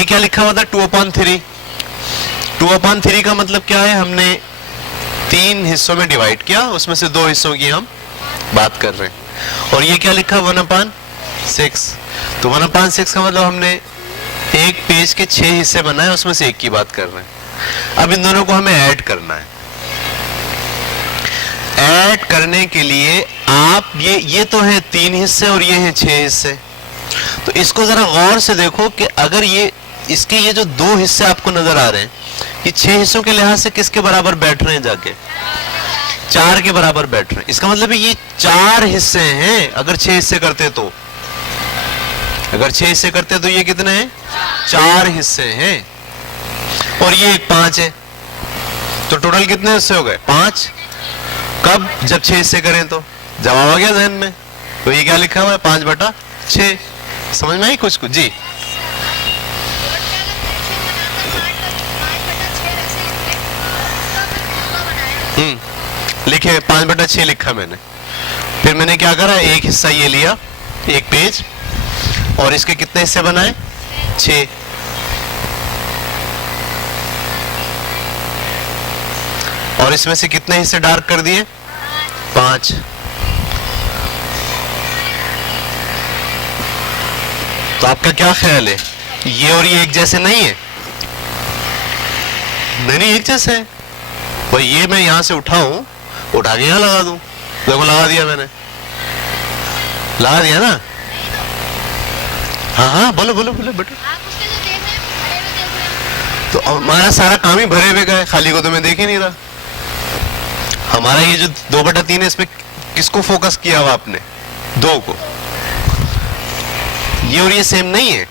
ये क्या लिखा हुआ था 2/3। 2/3 का मतलब क्या है, हमने 3 हिस्सों में डिवाइड किया, उसमें से 2 हिस्सों की हम बात कर रहे हैं। और ये क्या लिखा 1/6। तो 1/6 का मतलब हमने एक पेज के 6 हिस्से बनाए, उसमें से एक की बात कर रहे हैं। अब इन दोनों को हमें ऐड करना है। ऐड करने के लिए आप ये तो है 3 हिस्से और ये है 6 हिस्से। तो इसको जरा गौर से देखो कि अगर इसके ये जो 2 हिस्से आपको नजर आ रहे हैं, ये 6 हिस्सों के लिहाज से किसके बराबर बैठ रहे हैं, जाके 4 के बराबर बैठ रहे हैं। इसका मतलब है ये 4 हिस्से हैं। अगर 6 हिस्से करते तो ये कितने हैं, 4 हिस्से हैं। और ये 1/5 है, तो टोटल कितने हिस्से हो गए, 5। कब, जब 6 हिस्से करें तो जवाब आ गया जहन में। तो ये क्या लिखा हुआ है 5/6। समझ में आई कुछ जी। लिखे 5/6 लिखा मैंने। फिर मैंने क्या करा, एक हिस्सा ये लिया, एक पेज, और इसके कितने हिस्से बनाए, 6। और इसमें से कितने हिस्से डार्क कर दिए, 5। तो आपका क्या ख्याल है, ये और ये एक जैसे नहीं है? नहीं, एक जैसे है। भाई ये मैं यहां से उठाऊं, उठा के यहां लगा दूं, देखो लगा दिया मैंने, लगा दिया ना। हाँ, बोलो बेटा। तो हमारा सारा काम ही भरे हुए का है, खाली को तो मैं देख ही नहीं रहा। हमारा ये जो 2/3 है, इसमें किसको फोकस किया हुआ आपने, 2 को। ये और ये सेम नहीं है।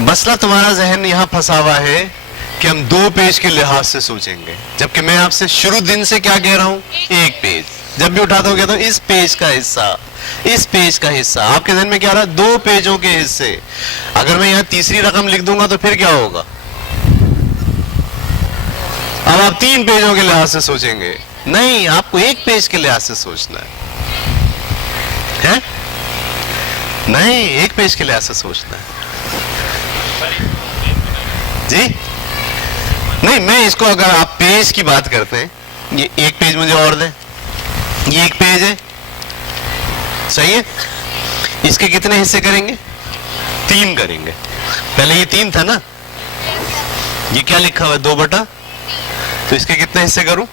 मसला तुम्हारा जहन यहां फंसा हुआ है कि हम 2 पेज के लिहाज से सोचेंगे, जबकि मैं आपसे शुरू दिन से क्या कह रहा हूं, 1 पेज। जब भी उठाता हूं कहता हूं इस पेज का हिस्सा, इस पेज का हिस्सा। आपके जहन में क्या रहा, 2 पेजों के हिस्से। अगर मैं यहां तीसरी रकम लिख दूंगा तो फिर क्या होगा, अब आप 3 पेजों के लिहाज से सोचेंगे। नहीं, आपको 1 पेज के लिहाज से सोचना है? नहीं, 1 पेज के लिहाज से सोचना है जी। नहीं, मैं इसको, अगर आप पेज की बात करते हैं, ये 1 पेज मुझे और दें, ये 1 पेज है, सही है। इसके कितने हिस्से करेंगे, 3 करेंगे। पहले ये 3 था ना, ये क्या लिखा हुआ है 2/, तो इसके कितने हिस्से करूं,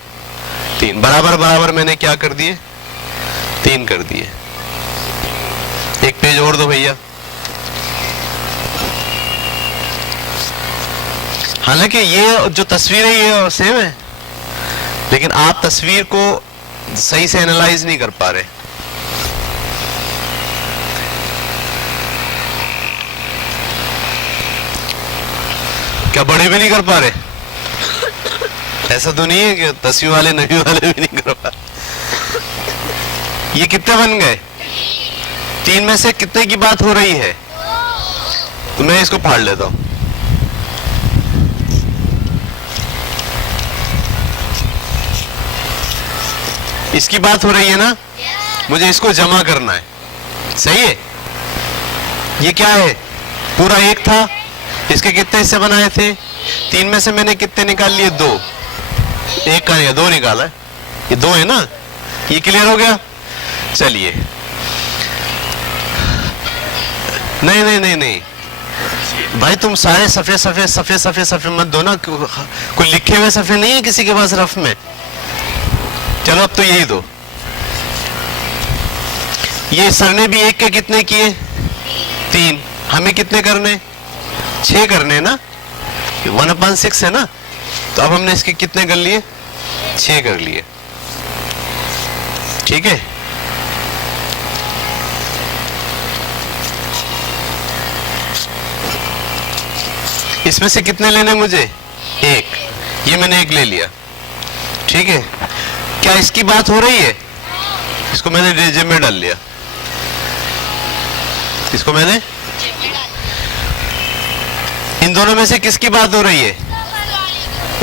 3। बराबर मैंने क्या कर दिए, 3 कर दिए। 1 पेज और दो भैया। हालांकि ये जो तस्वीर है ये सेम है, लेकिन आप तस्वीर को सही से एनालाइज नहीं कर पा रहे। क्या बड़े भी नहीं कर पा रहे? ऐसा तो नहीं है कि 10वीं वाले 9वीं वाले भी नहीं कर पा रहे। ये कितने बन गए, 3 में से कितने की बात हो रही है? तो मैं इसको फाड़ लेता हूं। इसकी बात हो रही है ना, मुझे इसको जमा करना है, सही है। ये क्या है, पूरा 1 था, इसके कितने हिस्से बनाए थे, 3 में से मैंने कितने निकाल लिए, 2। 1 का नहीं, 2 निकाला है, ये 2 है ना। ये क्लियर हो गया। चलिए, नहीं भाई, तुम सारे सफे मत दो ना, कोई लिखे हुए सफे नहीं है किसी के पास रफ में। चलो अब तो यही दो। ये सर ने भी 1 के कितने किए, 3। हमें कितने करने, 6 करने ना, 1/6 है ना। तो अब हमने इसके कितने कर लिए, 6 कर लिए, ठीक है। इसमें से कितने लेने मुझे, 1। ये मैंने 1 ले लिया, ठीक है। क्या इसकी बात हो रही है, इसको मैंने जेब में डाल लिया, इसको मैंने, इन दोनों में से किसकी बात हो रही है,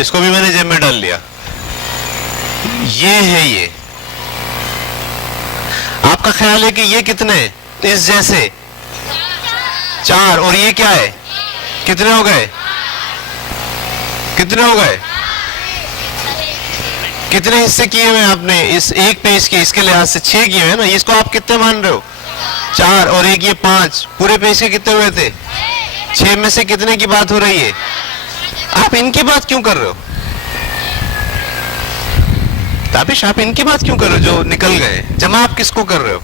इसको भी मैंने जेब में डाल लिया। ये है, ये आपका ख्याल है कि ये कितने इस जैसे 4 और ये क्या है, कितने हो गए, कितने हो गए, कितने हिस्से किए हुए आपने इस एक पेज के, इसके लिहाज से 6 किए हुए ना, इसको आप कितने मान रहे हो, 4 और एक ये 5, पूरे पेज के कितने हुए थे, 6 में से कितने की बात हो रही है, आप इनकी बात क्यों कर रहे हो, ताबिश आप इनकी बात क्यों कर रहे हो जो निकल गए, जमा आप किसको कर रहे हो,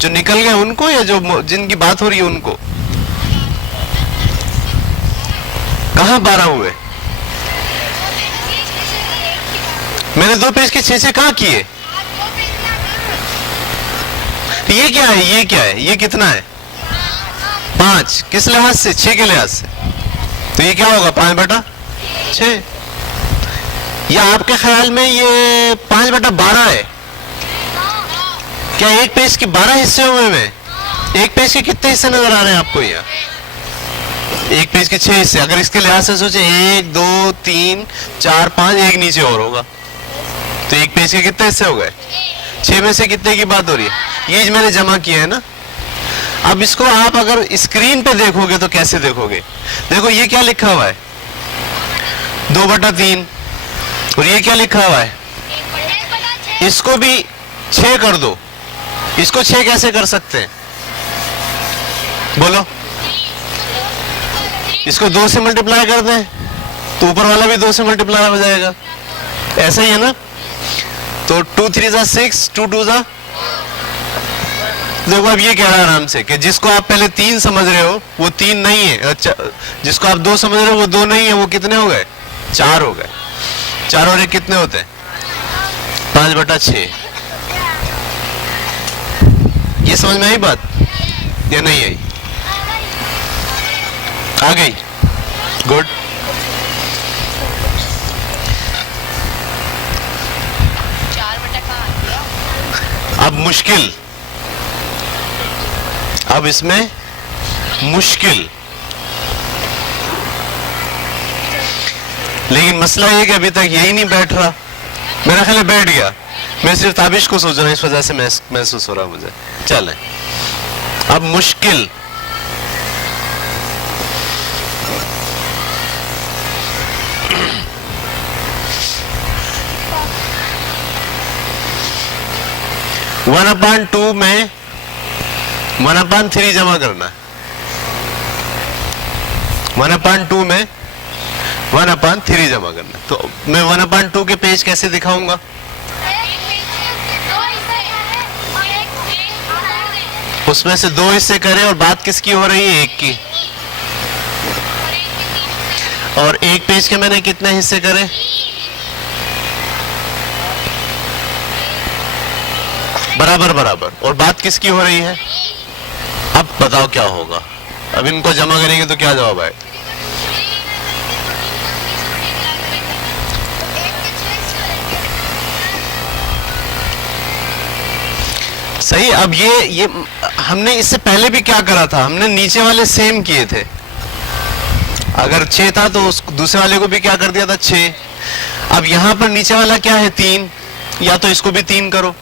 जो निकल गए उनको या जो जिनकी बात हो रही है उनको, कहां 12 हुए, मैंने 2 पेज के 6 कहां किए, ये क्या है, ये क्या है, ये कितना है 5, किस लिहाज से, 6 के लिहाज से, तो ये क्या होगा 5/6, या आपके ख्याल में ये 5/12 है, क्या एक पेज के 12 हिस्से हुए हैं, एक पेज के कितने हिस्से नजर आ रहे हैं आपको, यहाँ एक पेज के 6 हिस्से, अगर इसके लिहाज से सोचे 1 2 3 4 5, एक नीचे और होगा, तो एक पेज के कितने हिस्से हो गए, 6 में से कितने की बात हो रही है, ये मैंने जमा किया है ना। अब इसको आप अगर स्क्रीन पे देखोगे तो कैसे देखोगे, देखो ये क्या लिखा हुआ है 2/3, और ये क्या लिखा हुआ है, इसको भी 6 कर दो, इसको 6 कैसे कर सकते हैं बोलो, इसको 2 से मल्टीप्लाई कर दें तो ऊपर वाला भी 2 से मल्टीप्लाई हो जाएगा, ऐसा ही है ना, तो 2 3 जा 6, 2 2 जा, देखो अब ये कह रहा है आराम से कि जिसको आप पहले 3 समझ रहे हो वो 3 नहीं है, अच्छा जिसको आप 2 समझ रहे हो वो 2 नहीं है, वो कितने हो गए 4 हो गए, 4 और 1 कितने होते हैं 5/6, ये समझ में आई बात या नहीं आई, आ गई, गुड। अब मुश्किल, अब इसमें मुश्किल, लेकिन मसला ये कि अभी तक यही नहीं बैठ रहा, मेरा ख्याल है बैठ गया, मैं सिर्फ ताबिश को सोच रहा हूं, इस वजह से महसूस हो रहा मुझे, चले अब मुश्किल, वन अपॉन 2 में 1/3 जमा करना, 1/2 में 1/3 जमा करना, तो मैं 1/2 के पेज कैसे दिखाऊंगा, उसमें से 2 हिस्से करें और बात किसकी हो रही है, 1 की, और एक पेज के मैंने कितने हिस्से करे, बराबर बराबर, और बात किसकी हो रही है, अब बताओ क्या होगा, अब इनको जमा करेंगे तो क्या जवाब आए, सही। अब ये हमने इससे पहले भी क्या करा था, हमने नीचे वाले सेम किए थे, अगर 6 था तो उस दूसरे वाले को भी क्या कर दिया था 6, अब यहां पर नीचे वाला क्या है 3, या तो इसको भी 3 करो,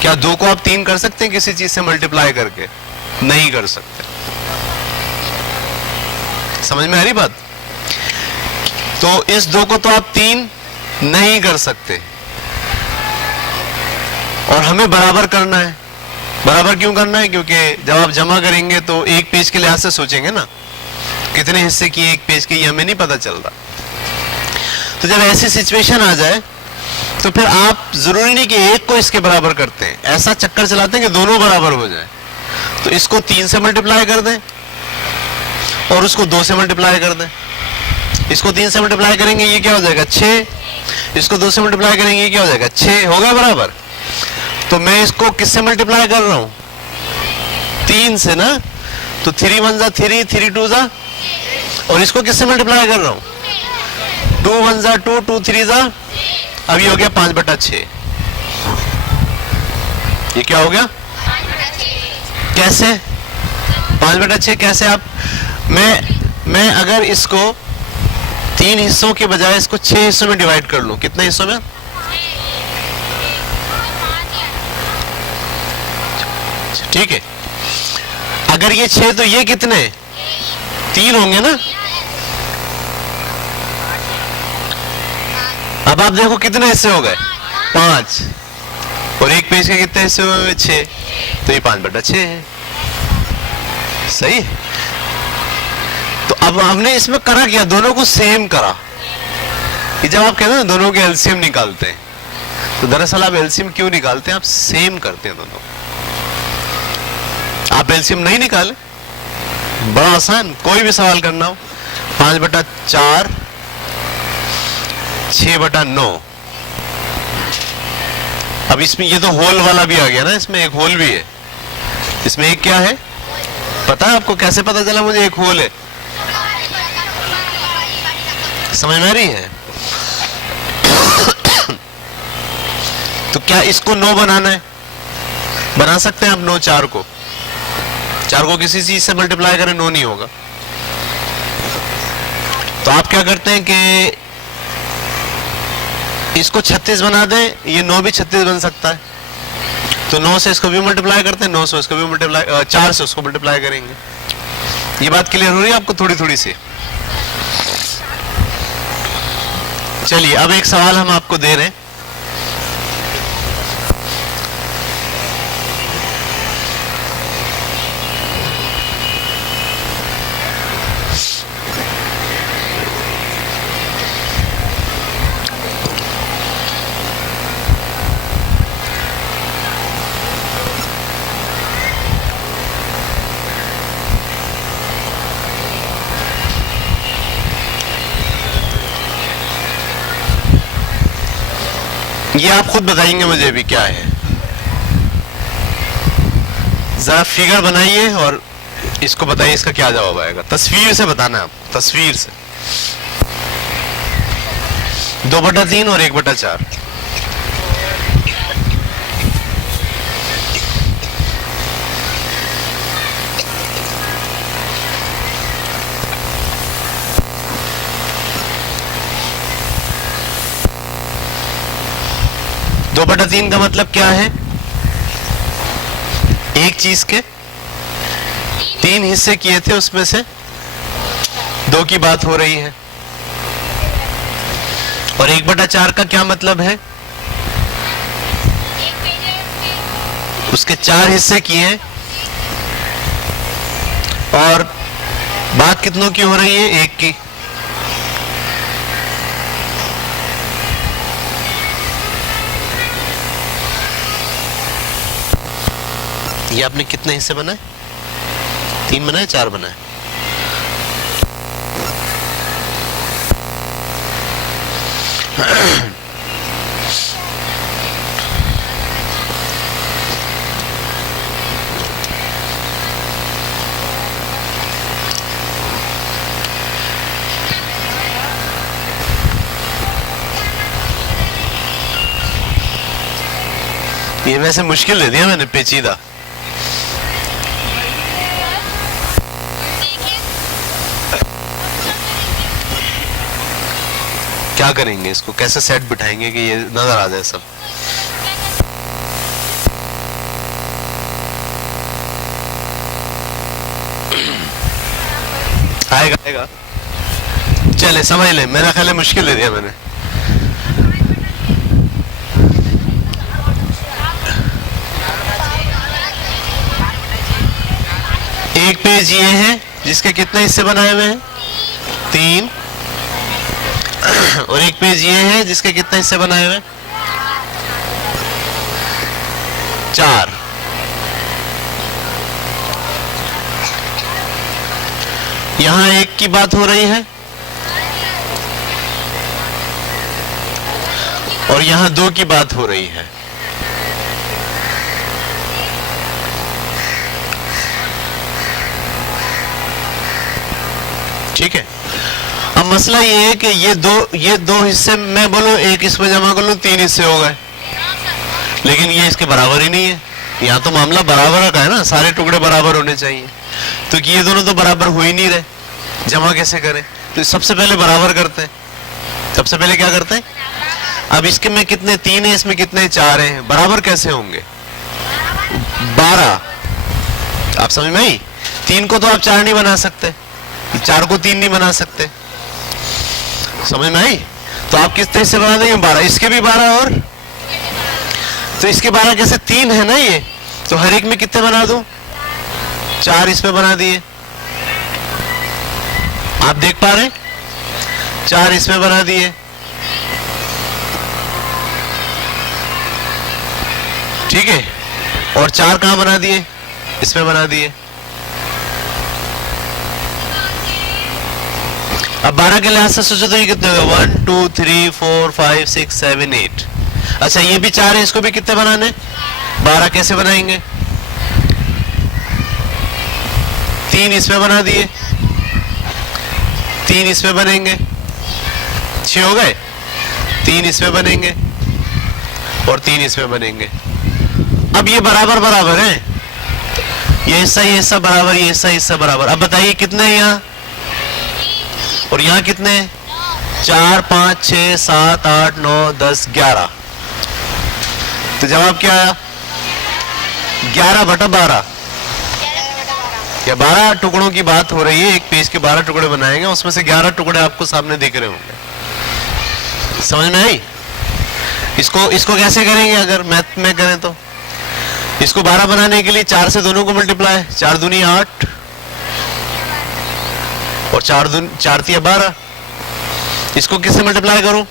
क्या 2 को आप 3 कर सकते हैं किसी चीज से मल्टीप्लाई करके, नहीं कर सकते, समझ में आ रही बात, तो इस 2 को तो आप 3 नहीं कर सकते, और हमें बराबर करना है, बराबर क्यों करना है, क्योंकि जब आप जमा करेंगे तो एक पेज के लिहाज से सोचेंगे ना, कितने हिस्से किए एक पेज के, ये हमें नहीं पता चल रहा, तो जब ऐसी सिचुएशन आ जाए तो फिर आप जरूरी नहीं कि एक को इसके बराबर करते हैं, ऐसा चक्कर चलाते हैं कि दोनों बराबर हो जाए, तो इसको 3 से मल्टीप्लाई कर दें और उसको 2 से मल्टीप्लाई कर दें, इसको 3 से मल्टीप्लाई करेंगे ये क्या हो जाएगा 6, इसको 2 से मल्टीप्लाई करेंगे ये क्या हो जाएगा 6, हो गया बराबर, तो मैं इसको किससे मल्टीप्लाई कर रहा हूं 3 से ना, तो 3 1 जा 3, 3 2 जा, और इसको किससे मल्टीप्लाई कर रहा हूं 2 1 जा 2, 2 3 जा, अब ये हो गया 5/6, ये क्या हो गया कैसे 5/6 कैसे, आप मैं अगर इसको 3 हिस्सों के बजाय इसको 6 हिस्सों में डिवाइड कर लूं, कितने हिस्सों में, ठीक है, अगर ये 6 तो ये कितने 3 होंगे ना। अब आप देखो कितने हिस्से हो गए, 5, और एक पेज के कितने हिस्से हुए, 6, तो ये 5/6 है। सही। तो अब हमने इसमें करा क्या, दोनों को सेम करा। कि जब आप कहते हैं ना दोनों के एलसीएम निकालते हैं, तो दरअसल आप एलसीएम क्यों निकालते हैं, आप सेम करते हैं दोनों। आप एलसीएम नहीं निकाले, बड़ा आसान, कोई भी सवाल करना हो, 5/4 6/9। अब इसमें ये तो होल वाला भी आ गया ना, इसमें एक होल भी है। इसमें एक क्या है पता है आपको, कैसे पता चला मुझे एक होल है, समझ में आ रही है। तो क्या इसको 9 बनाना है, बना सकते हैं आप 9, 4 को किसी चीज से मल्टीप्लाई करें 9 नहीं होगा। तो आप क्या करते हैं कि इसको 36 बना दें, ये 9 भी 36 बन सकता है। तो 9 से इसको भी मल्टीप्लाई करते हैं, 9 से इसको भी मल्टीप्लाई, 4 से उसको मल्टीप्लाई करेंगे। ये बात क्लियर हो रही है आपको थोड़ी थोड़ी सी। चलिए अब एक सवाल हम आपको दे रहे हैं। ये आप खुद बताएंगे मुझे भी क्या है। जरा फिगर बनाइए और इसको बताइए इसका क्या जवाब आएगा। तस्वीर से बताना है आपको, तस्वीर से। 2/3 और 1/4। दो बटा 3 का मतलब क्या है, एक चीज के 3 हिस्से किए थे, उसमें से 2 की बात हो रही है। और 1/4 का क्या मतलब है, उसके 4 हिस्से किए और बात कितनों की हो रही है, 1 की। ये आपने कितने हिस्से बनाए, 3 बनाए, 4 बनाए। ये वैसे मुश्किल दे दिया मैंने, पेचीदा। क्या करेंगे इसको, कैसे सेट बिठाएंगे कि ये नजर आ जाए सब। आएगा आएगा, चले समझ ले, मेरा ख्याल है मुश्किल दे दिया मैंने। एक पेज ये है जिसके कितने हिस्से बनाए हुए हैं, 3। और एक पेज ये है जिसके कितने हिस्से बनाए हुए हैं, 4। यहां 1 की बात हो रही है और यहां 2 की बात हो रही है। ठीक है। अब मसला ये है कि ये दो हिस्से मैं बोलूं, एक इसमें जमा कर लूं, 3 हिस्से हो गए, लेकिन ये इसके बराबर ही नहीं है। यहाँ तो मामला बराबर का है ना, सारे टुकड़े बराबर होने चाहिए, तो कि ये दोनों तो बराबर हो ही नहीं रहे, जमा कैसे करें। तो सबसे पहले बराबर करते हैं, सबसे पहले क्या करते हैं, अब इसके में कितने 3 है, इसमें कितने 4 हैं, बराबर कैसे होंगे, 12। आप समझ में आई, 3 को तो आप 4 नहीं बना सकते, 4 को 3 नहीं बना सकते, समझ में आई? तो आप किस तरह से बना देंगे? 12, इसके भी 12 और तो इसके 12 कैसे? 3 है ना ये, तो हर एक में कितने बना दूं? 4 इसमें बना दिए, आप देख पा रहे हैं? 4 इसमें बना दिए, ठीक है, और 4 कहां बना दिए? इसमें बना दिए। अब 12 के लिहाज से सोचो तो ये कितने हो गए? 1 2 3 4 5 6 7 8। अच्छा ये भी 4 है, इसको भी कितने बनाने? 12। कैसे बनाएंगे? 3 इसमें बना दिए, 3 इसमें बनेंगे, 6 हो गए, 3 इसमें बनेंगे और 3 इसमें बनेंगे। अब ये बराबर बराबर है, ये हिस्सा बराबर, ये हिस्सा बराबर। अब बताइए कितने हैं यहाँ और यहाँ कितने हैं? 4 5 6 7 8 9 10 11। तो जवाब क्या आया? 11/12। या 12 टुकड़ों की बात हो रही है, एक पेज के 12 टुकड़े बनाएंगे, उसमें से 11 टुकड़े आपको सामने दिख रहे होंगे। समझ में आई? इसको कैसे करेंगे अगर मैथ में करें तो? इसको 12 बनाने के लिए 4 से दोनों को मल्टीप्लाई, 4 दूनी 8 और 4 तिया 12। इसको किससे मल्टीप्लाई करूं?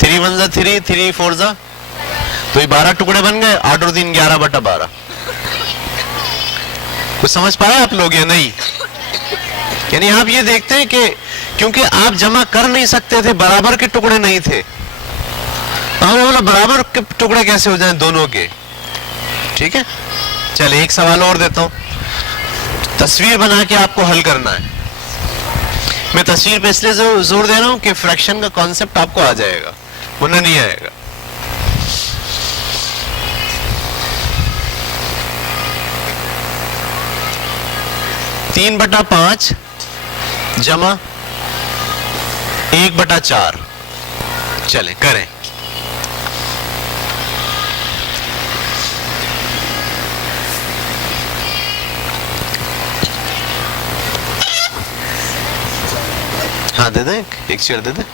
3 1 जा 3, 3 4 जा, तो ये 12 टुकड़े बन गए, 8 और 3 11/12। कुछ समझ पाए आप लोग या नहीं? यानी आप ये देखते हैं कि क्योंकि आप जमा कर नहीं सकते थे, बराबर के टुकड़े नहीं थे, हमने बोला बराबर के टुकड़े कैसे हो जाएं दोनों के। ठीक है, चलिए एक सवाल और देता हूं। तस्वीर बना के आपको हल करना है। मैं तस्वीर पे इसलिए जोर दे रहा हूं कि फ्रैक्शन का कॉन्सेप्ट आपको आ जाएगा, वरना नहीं आएगा। तीन बटा 5 जमा 1/4। चले करें। हाँ दे दे, एक चेयर दे दे।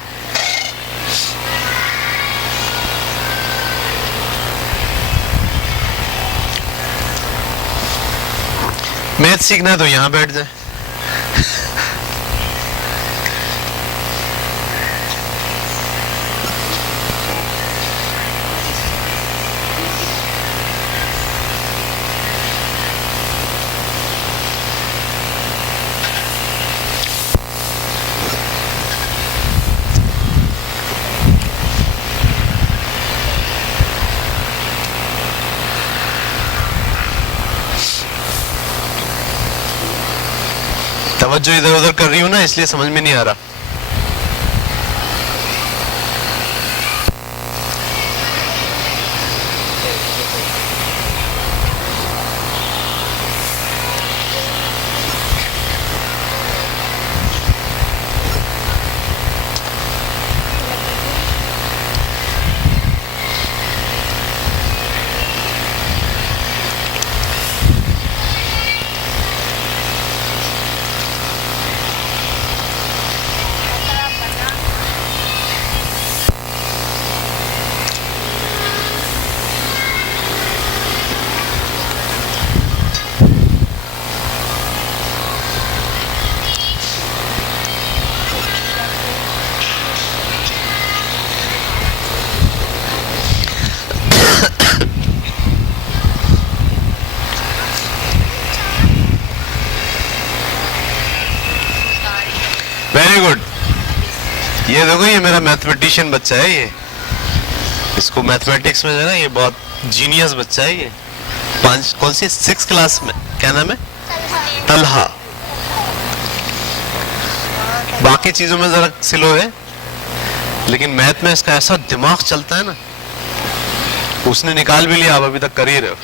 मैथ सीखना है तो यहां बैठ जाए। तवज्जो इधर उधर कर रही हूं ना, इसलिए समझ में नहीं आ रहा। Very good. ये देखो, ये मेरा मैथमेटिशियन बच्चा है, ये इसको मैथमेटिक्स में जो है ना, ये बहुत जीनियस बच्चा है। ये कौन सी 6th क्लास में, क्या नाम है? तलहा। बाकी चीजों में जरा स्लो है, लेकिन मैथ में इसका ऐसा दिमाग चलता है ना, उसने निकाल भी लिया, आप अभी तक कर ही रहे हो।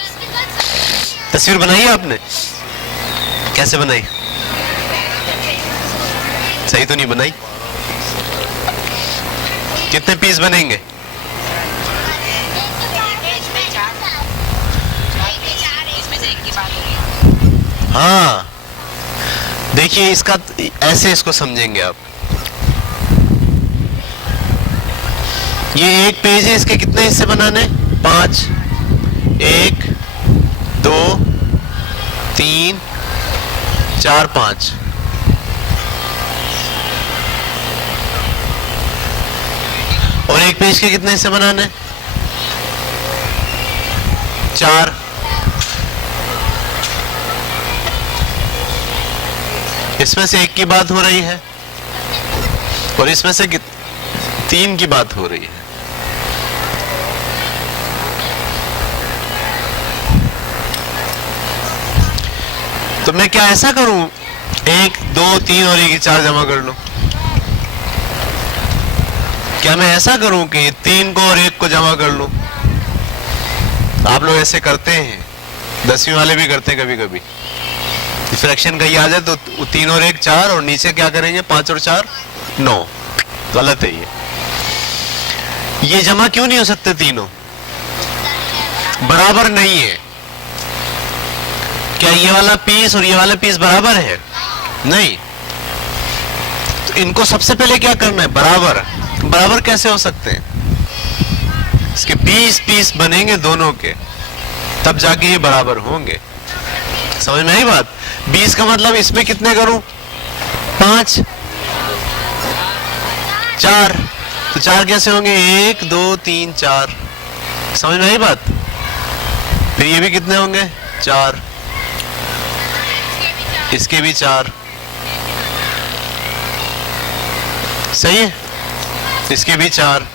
तस्वीर बनाई है आपने? कैसे बनाई? सही तो नहीं बनाई? कितने पीस बनेंगे? हाँ देखिए इसका ऐसे इसको समझेंगे आप। ये एक पेज है, इसके कितने हिस्से बनाने? 5। 1 2 3 4 5। और एक पेज के कितने हिस्से बनाने? 4। इसमें से एक की बात हो रही है और इसमें से 3 की बात हो रही है। तो मैं क्या ऐसा करूं 1 2 3 और 1 4 जमा कर लूं? क्या मैं ऐसा करूं कि 3 को और 1 को जमा कर लूं? आप लोग ऐसे करते हैं, 10वीं वाले भी करते हैं कभी कभी। फ्रैक्शन कहीं आ जाए तो 3 और 1 4 और नीचे क्या करेंगे? 5 और 4 9। गलत है ये जमा क्यों नहीं हो सकते? तीनों बराबर नहीं है। क्या ये वाला पीस और ये वाला पीस बराबर है? नहीं। तो इनको सबसे पहले क्या करना है? बराबर। बराबर कैसे हो सकते हैं? इसके पीस बनेंगे दोनों के, तब जाके ये बराबर होंगे। समझ में आई बात? 20 का मतलब इसमें कितने करूं? 5 4। तो 4 कैसे होंगे? 1 2 3 4। समझ में आई बात? फिर ये भी कितने होंगे? 4। इसके भी 4। सही है? इसके भी 4।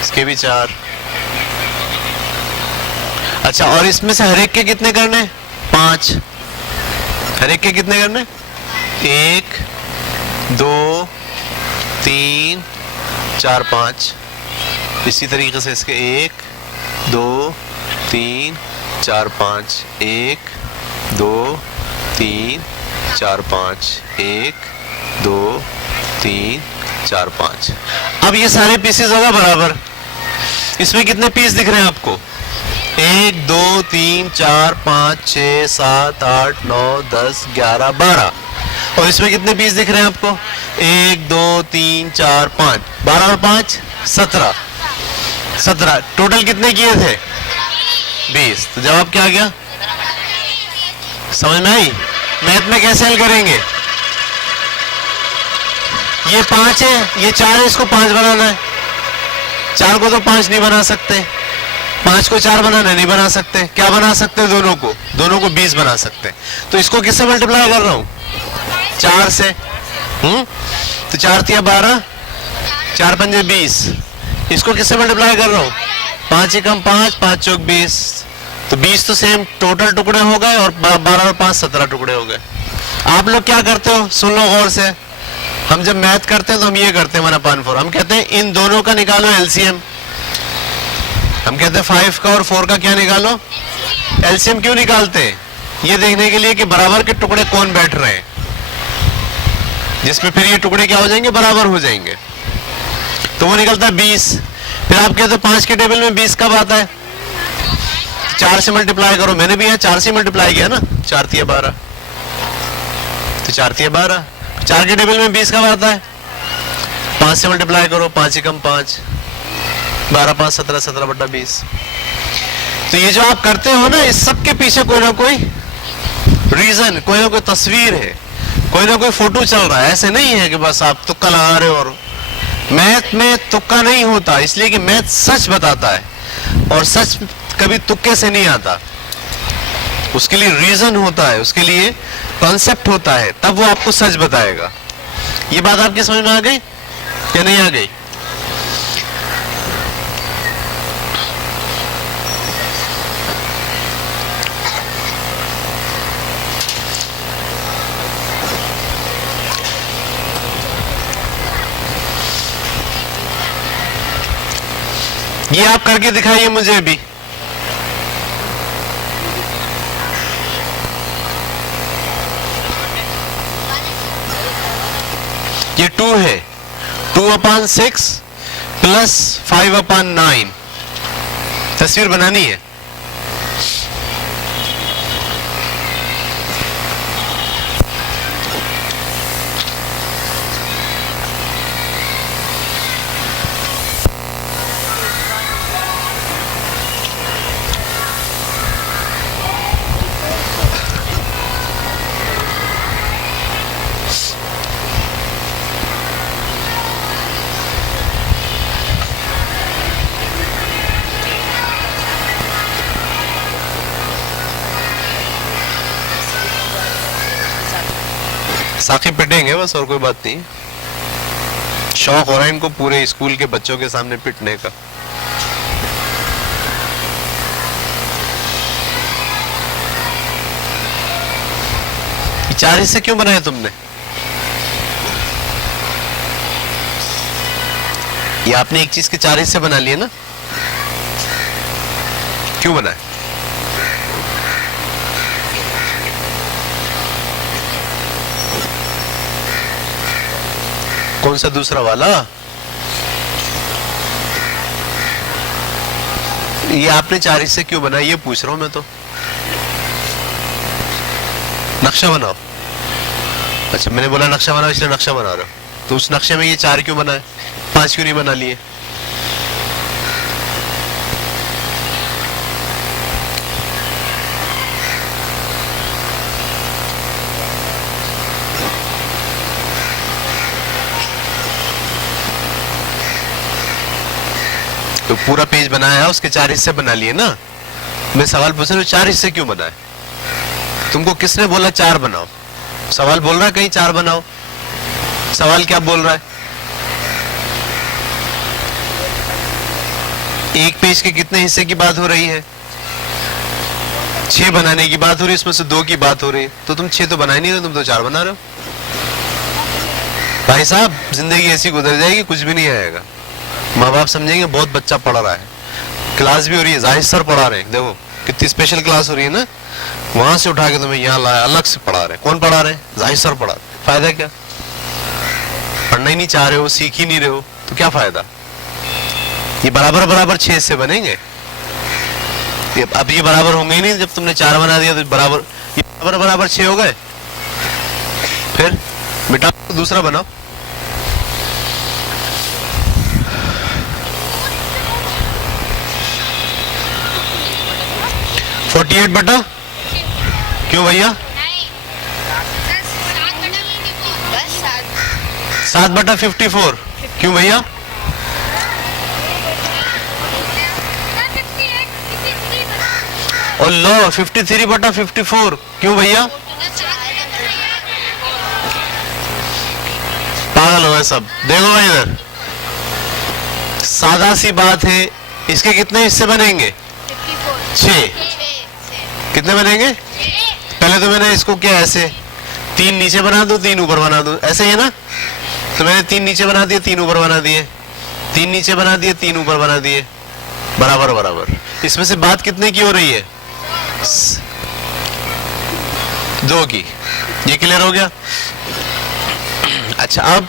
इसके भी 4। अच्छा, और इसमें से हर एक के कितने करने? 5। हर एक के कितने करने? 1 2 3 4 5। इसी तरीके से इसके 1 2 3 4 5। 1 2 3 4 5। 1 2 3 4 5। अब ये सारे पीसेस होगा बराबर। इसमें कितने पीस दिख रहे हैं आपको? 1 2 3 4 5 6 7 8 9 10 11 12। और इसमें कितने पीस दिख रहे हैं आपको? 1 2 3 4 5। 12 और 5 17। 17 टोटल कितने किए थे? 20। तो जवाब क्या आ गया? समझ में आई? मैथ में कैसे हल करेंगे? ये 5 है, ये 4 है, इसको 5 बनाना है। 4 को तो 5 नहीं बना सकते, 5 को 4 बनाना नहीं बना सकते। क्या बना सकते? दोनों को 20 बना सकते। तो इसको किससे मल्टीप्लाई कर रहा हूं? 4 से। तो 4 तिया 12, 4 पंजे 20। इसको किससे मल्टीप्लाई कर रहा हूं? 5 एकम 5, 5 चौक 20। तो 20 तो सेम टोटल टुकड़े हो गए और 12 और 5 17 टुकड़े हो गए। आप लोग क्या करते हो? सुन लो गौर से। हम जब मैथ करते हैं तो हम ये करते हैं 1/4। हम कहते हैं इन दोनों का निकालो एलसीएम। हम कहते हैं 5 का और 4 का क्या निकालो? एलसीएम। क्यों निकालते हैं? ये देखने के लिए कि बराबर के टुकड़े कौन बैठ रहे हैं, जिसमें फिर ये टुकड़े क्या हो जाएंगे? बराबर हो जाएंगे। तो वो निकलता है 20। फिर आप कहते हैं 5 के टेबल में 20 कब आता है? 4 से मल्टीप्लाई करो। मैंने भी यहाँ 4 से मल्टीप्लाई किया ना। 4 तिया 12, तो 4 तिया 12। 4 के टेबल में 20 कब आता है? 5 से मल्टीप्लाई करो। 5 एकम 5, 12 5 17, 17/20। तो ये जो आप करते हो ना, इस सब के पीछे कोई ना कोई रीजन, कोई ना कोई तस्वीर है, कोई ना कोई फोटो चल रहा है। ऐसे नहीं है कि बस आप तुक्का लगा रहे हो। और मैथ में तुक्का नहीं होता, इसलिए कि मैथ सच बताता है और सच कभी तुक्के से नहीं आता। उसके लिए रीजन होता है, उसके लिए कॉन्सेप्ट होता है, तब वो आपको सच बताएगा। ये बात आपके समझ में आ गई या नहीं आ गई? ये आप करके दिखाइए मुझे अभी। ये 2 है, 2/6 प्लस 5/9। तस्वीर बनानी है। साकी पिटेंगे बस, और कोई बात नहीं। शौक हो रहा है इनको पूरे स्कूल के बच्चों के सामने पिटने का। चार हिस्से क्यों बनाए तुमने? ये आपने एक चीज के चार हिस्से बना लिए ना, क्यों बनाए? कौन सा दूसरा वाला? ये आपने चार हिस्से क्यों बनाए, ये पूछ रहा हूं मैं तो। नक्शा बनाओ। अच्छा, मैंने बोला नक्शा बनाओ इसलिए नक्शा बना रहे हो, तो उस नक्शे में ये चार क्यों बनाए, पांच क्यों नहीं बना लिए? तो पूरा पेज बनाया, उसके चार हिस्से बना लिए ना। मैं सवाल पूछ रहा हूं, चार हिस्से क्यों बनाए? तुमको किसने बोला चार बनाओ? सवाल बोल रहा है कहीं चार बनाओ, सवाल क्या बोल रहा है? एक पेज के कितने हिस्से की बात हो रही है? 6 बनाने की बात हो रही है, इसमें से 2 की बात हो रही है, तो तुम 6 तो बना ही नहीं रहे, तुम तो 4 बना रहे हो। भाई साहब, जिंदगी ऐसी गुजर जाएगी, कुछ भी नहीं आएगा। माँ बाप समझेंगे बहुत बच्चा पढ़ रहा है, क्लास भी हो रही है, जाहिर सर पढ़ा रहे हैं, देखो कितनी स्पेशल क्लास हो रही है ना, वहां से उठा के तुम्हें यहाँ लाया, अलग से पढ़ा रहे हैं। कौन पढ़ा रहे हैं? जाहिर सर पढ़ा रहे हैं। फायदा क्या? पढ़ना ही नहीं चाह रहे हो, सीख ही नहीं रहे हो, तो क्या फायदा? ये बराबर बराबर 6 हिस्से बनेंगे। अब ये बराबर होंगे ही नहीं, जब तुमने 4 बना दिया तो बराबर, ये बराबर बराबर 6 हो गए। फिर बेटा दूसरा बनाओ। फोर्टी 48 बटा, क्यों भैया? 7 बटा 54, क्यों भैया? और लो 53 बटा 54, क्यों भैया? पागल हो गए सब। देखो भाई इधर, सादा सी बात है, इसके कितने हिस्से बनेंगे? 6। कितने बनेंगे? पहले तो मैंने इसको क्या ऐसे 3 नीचे बना दो 3 ऊपर बना दो, ऐसे ही है ना? तो मैंने 3 नीचे बना दिए 3 ऊपर बना दिए, 3 नीचे बना दिए 3 ऊपर बना दिए, बराबर बराबर। इसमें से बात कितने की हो रही है? 2 की। ये क्लियर हो गया? अच्छा, अब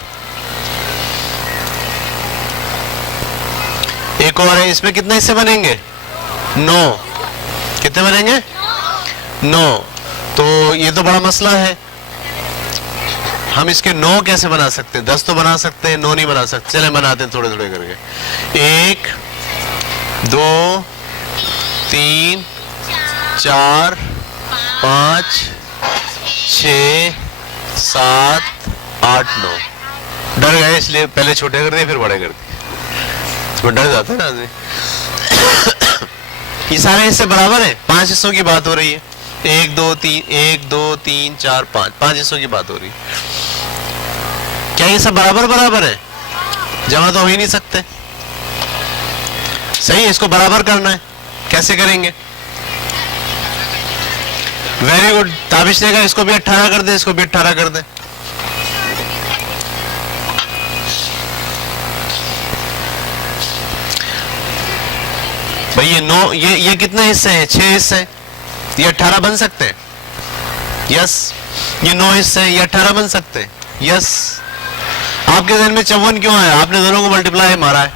एक और है, इसमें कितने हिस्से बनेंगे? 9। कितने बनेंगे? 9। तो ये तो बड़ा मसला है, हम इसके 9 कैसे बना सकते हैं? 10 तो बना सकते हैं, 9 नहीं बना सकते। चले बनाते हैं थोड़े थोड़े करके। 1 2 3 4 5 6 7 8 9। डर गए इसलिए पहले छोटे कर दिए फिर बड़े कर दिए, तो डर जाता है ना आदमी। ये सारे हिस्से बराबर है, 5 हिस्सों की बात हो रही है। 1 2 3 4 5 हिस्सों की बात हो रही है। क्या ये सब बराबर बराबर है? जमा तो हो ही नहीं सकते। सही है, इसको बराबर करना है, कैसे करेंगे? Very good. ताबिश ने कहा इसको भी 18 कर दे, इसको भी 18 कर दे। भाई ये 9, ये कितने हिस्से हैं? 6 हिस्से हैं, ये 18 बन सकते हैं। यस। ये 9 हिस्से हैं, ये 18 बन सकते हैं। यस। आपके ध्यान में 54 क्यों आया? आपने दोनों को मल्टीप्लाई मारा है,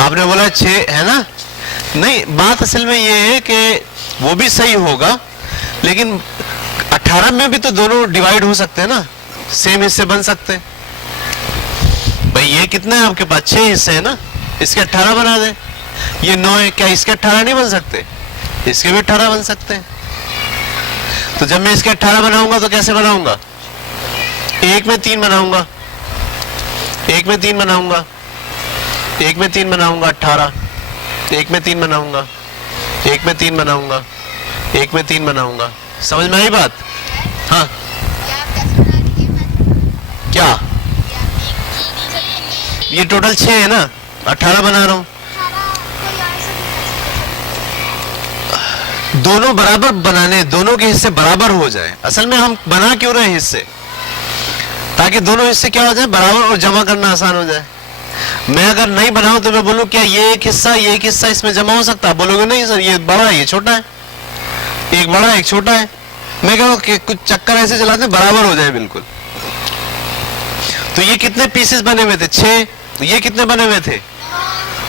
आपने बोला 6 है ना? नहीं, बात असल में ये है कि वो भी सही होगा, लेकिन 18 में भी तो दोनों डिवाइड हो सकते हैं ना, सेम हिस्से बन सकते हैं। भाई ये कितना है आपके पास? 6 हिस्से है ना, इसके 18 बना दे। ये 9 है, क्या इसके 18 नहीं बन सकते? इसके भी 18 बन सकते हैं। तो जब मैं इसके 18 बनाऊंगा तो कैसे बनाऊंगा? 1 में 3 बनाऊंगा, 1 में 3 बनाऊंगा, 1 में 3 बनाऊंगा 18, 1 में 3 बनाऊंगा, 1 में 3 बनाऊंगा, 1 में 3 बनाऊंगा। समझ में आई बात? हाँ। ये टोटल 6 है ना, 18 बना रहा हूं। दोनों बराबर बनाने, दोनों के हिस्से बराबर हो जाए। असल में हम बना क्यों रहे हैं हिस्से, ताकि दोनों हिस्से क्या हो जाए, बराबर, और जमा करना आसान हो जाए। मैं अगर नहीं बनाऊं तो मैं बोलूं क्या ये एक हिस्सा, ये एक हिस्सा इसमें जमा हो सकता है? बोलोगे नहीं सर, ये बड़ा है, ये छोटा है, एक बड़ा एक छोटा है। मैं कहूँ कि कुछ चक्कर ऐसे चलाते हैं बराबर हो जाए बिल्कुल। तो ये कितने पीसेस बने हुए थे? 6। तो ये कितने बने हुए थे?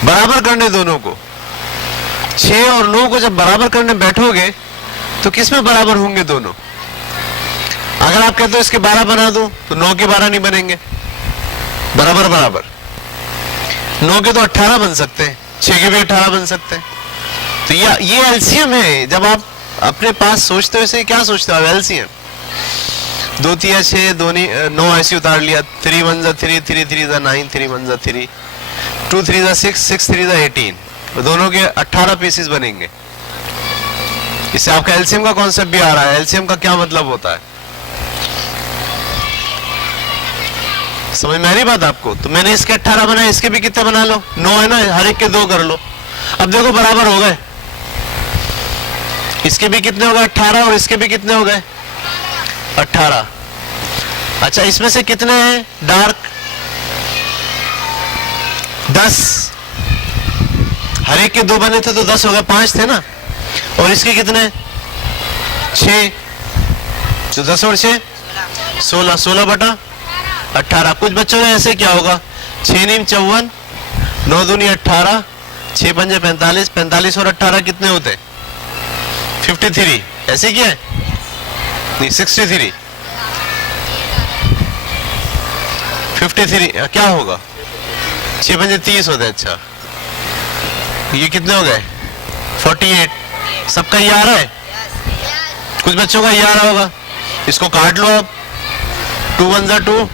बराबर करने दोनों को। 6 और 9 को जब बराबर करने बैठोगे तो किसमें बराबर होंगे दोनों? अगर आप कहते हो इसके 12 बना दो तो 9 के 12 नहीं बनेंगे, बराबर बराबर। 9 के तो 18 बन सकते हैं, 6 के भी 18 बन सकते हैं। तो ये एलसीएम है। जब आप अपने पास सोचते हो, इसे क्या सोचते हो आप? एलसीएम। 2 3 6, 9 ऐसे उतार लिया। 3 1 जा 3, 3 3 जा 9, 3 1 जा 3, 2 3 जा 6, 6 3 जा 18। दोनों के 18 पीसेस बनेंगे। इससे आपका एलसीएम का कॉन्सेप्ट भी आ रहा है। एलसीएम का क्या मतलब होता है, समझ में आ रही बात आपको? तो मैंने इसके 18 बनाए, इसके भी कितने बना लो? 9 है ना, हर एक के 2 कर लो। अब देखो बराबर हो गए। इसके भी कितने हो गए? 18, और इसके भी कितने हो गए? 18। अच्छा, इसमें से कितने हैं डार्क? 10। हर एक के 2 बने थे तो 10 हो गए, 5 थे ना। और इसके कितने? 6। तो 10 और 6 16, 16 बटा 18। कुछ बच्चों में ऐसे क्या होगा, 6 नीम 54, 9 दूनी 18, 6 पंजे 45, 45 और 18 कितने होते? 53। ऐसे क्या है? नहीं, 63। 53 क्या होगा? 6 पंजे 30 होते। अच्छा, ये कितने हो गए? 48। सबका ये आ रहा है? कुछ बच्चों का ये आ रहा होगा। इसको काट लो आप। 2 1 जा 2,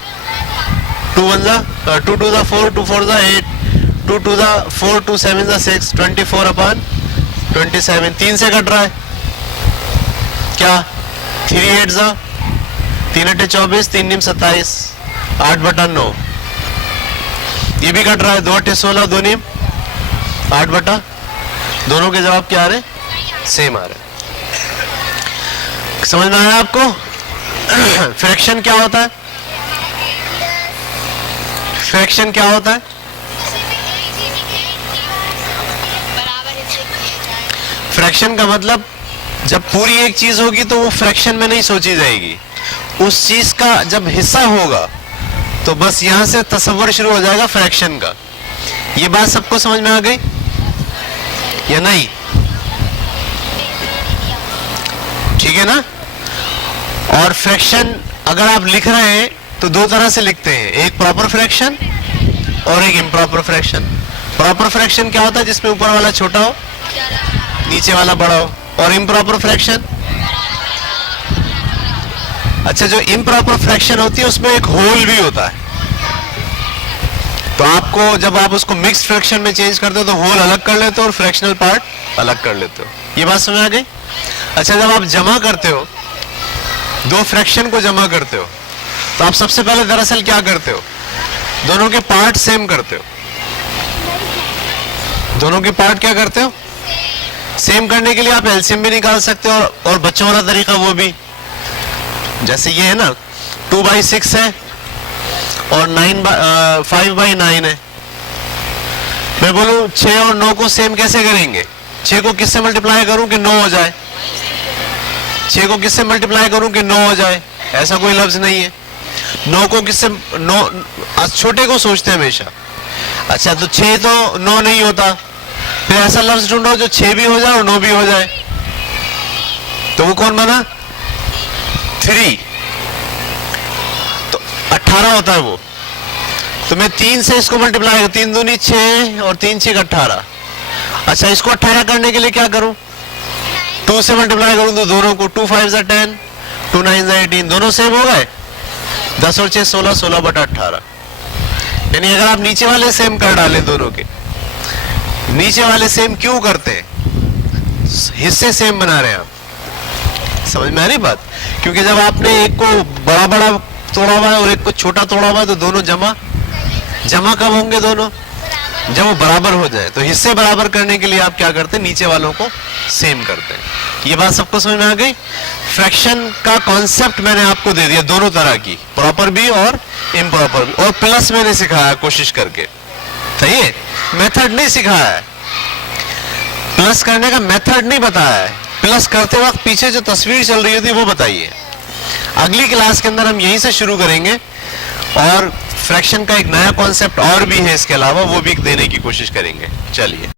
2 1 जा 2 2 जा 4, 2 4 जा 8, 2 2 जा 4, 2 7 जा 6, 24 अपॉन 27। 3 से कट रहा है क्या? 3 8 जा 3 8 24, 3 नीम 27, 8 बटा 9। ये भी कट रहा है। 2 8 16, 2 नीम 8 बटा। दोनों के जवाब क्या आ रहे? सेम आ रहे। समझ में आया आपको? फ्रैक्शन क्या होता है? फ्रैक्शन क्या होता है? फ्रैक्शन का मतलब जब पूरी एक चीज होगी तो वो फ्रैक्शन में नहीं सोची जाएगी। उस चीज का जब हिस्सा होगा तो बस यहां से तसव्वुर शुरू हो जाएगा फ्रैक्शन का। ये बात सबको समझ में आ गई या नहीं? ठीक है ना? और फ्रैक्शन अगर आप लिख रहे हैं तो 2 तरह से लिखते हैं, एक प्रॉपर फ्रैक्शन और एक इम्प्रॉपर फ्रैक्शन। प्रॉपर फ्रैक्शन क्या होता है? जिसमें ऊपर वाला छोटा हो, नीचे वाला बड़ा हो। और इम्प्रॉपर फ्रैक्शन, अच्छा, जो इम्प्रॉपर फ्रैक्शन होती है उसमें एक होल भी होता है। तो आपको जब आप उसको मिक्स्ड फ्रैक्शन में चेंज करते हो तो होल अलग कर लेते हो और फ्रैक्शनल पार्ट अलग कर लेते हो। ये बात समझ आ गई? अच्छा, जब आप जमा करते हो, 2 फ्रैक्शन को जमा करते हो, तो आप सबसे पहले दरअसल क्या करते हो? दोनों के पार्ट सेम करते हो। दोनों के पार्ट क्या करते हो? सेम करने के लिए आप एलसीएम भी निकाल सकते हो, और बच्चों वाला तरीका वो भी। जैसे ये है ना, 2/6 है और 5/9 है। मैं बोलूं 6 और 9 को सेम कैसे करेंगे? 6 को किससे मल्टीप्लाई करूं कि 9 हो जाए? 6 को किससे मल्टीप्लाई करूं कि 9 हो जाए? ऐसा कोई लफ्ज नहीं है। 9 को किससे? 9 छोटे को सोचते हैं हमेशा। अच्छा, तो 6 तो 9 नहीं होता, फिर ऐसा लफ्ज ढूंढो जो 6 भी हो जाए और 9 भी हो जाए। तो वो कौन बना? 3। तो 18 होता है वो। तो मैं 3 से इसको मल्टीप्लाई, 3 दूनी 6 और 3 6 18। अच्छा, इसको 18 करने के लिए क्या करूं? 2 से मल्टीप्लाई करूं तो दोनों को 2 5 जा 10, 2 9 जा 18, दोनों सेम हो गए। 10 और 6 16, 16 बटा 18। यानी अगर आप नीचे वाले सेम कर डालें, दोनों के नीचे वाले सेम क्यों करते हैं? हिस्से सेम बना रहे हैं आप। समझ में आ रही बात? क्योंकि जब आपने एक को बड़ा बड़ा तोड़ा हुआ है और एक को छोटा तोड़ा हुआ है तो दोनों जमा जमा कब होंगे दोनों? जब वो बराबर हो जाए। तो हिस्से बराबर करने के लिए आप क्या करते हैं, नीचे वालों को सेम करते हैं। ये बात सबको समझ में आ गई? फ्रैक्शन का कॉन्सेप्ट मैंने आपको दे दिया दोनों तरह की, प्रॉपर भी और इम्प्रॉपर भी, और प्लस मैंने सिखाया कोशिश करके। सही है? मेथड नहीं सिखाया है, प्लस करने का मेथड नहीं बताया है, प्लस करते वक्त पीछे जो तस्वीर चल रही थी वो बताइए। अगली क्लास के अंदर हम यहीं से शुरू करेंगे और फ्रैक्शन का एक नया कॉन्सेप्ट और भी है इसके अलावा, वो भी देने की कोशिश करेंगे। चलिए।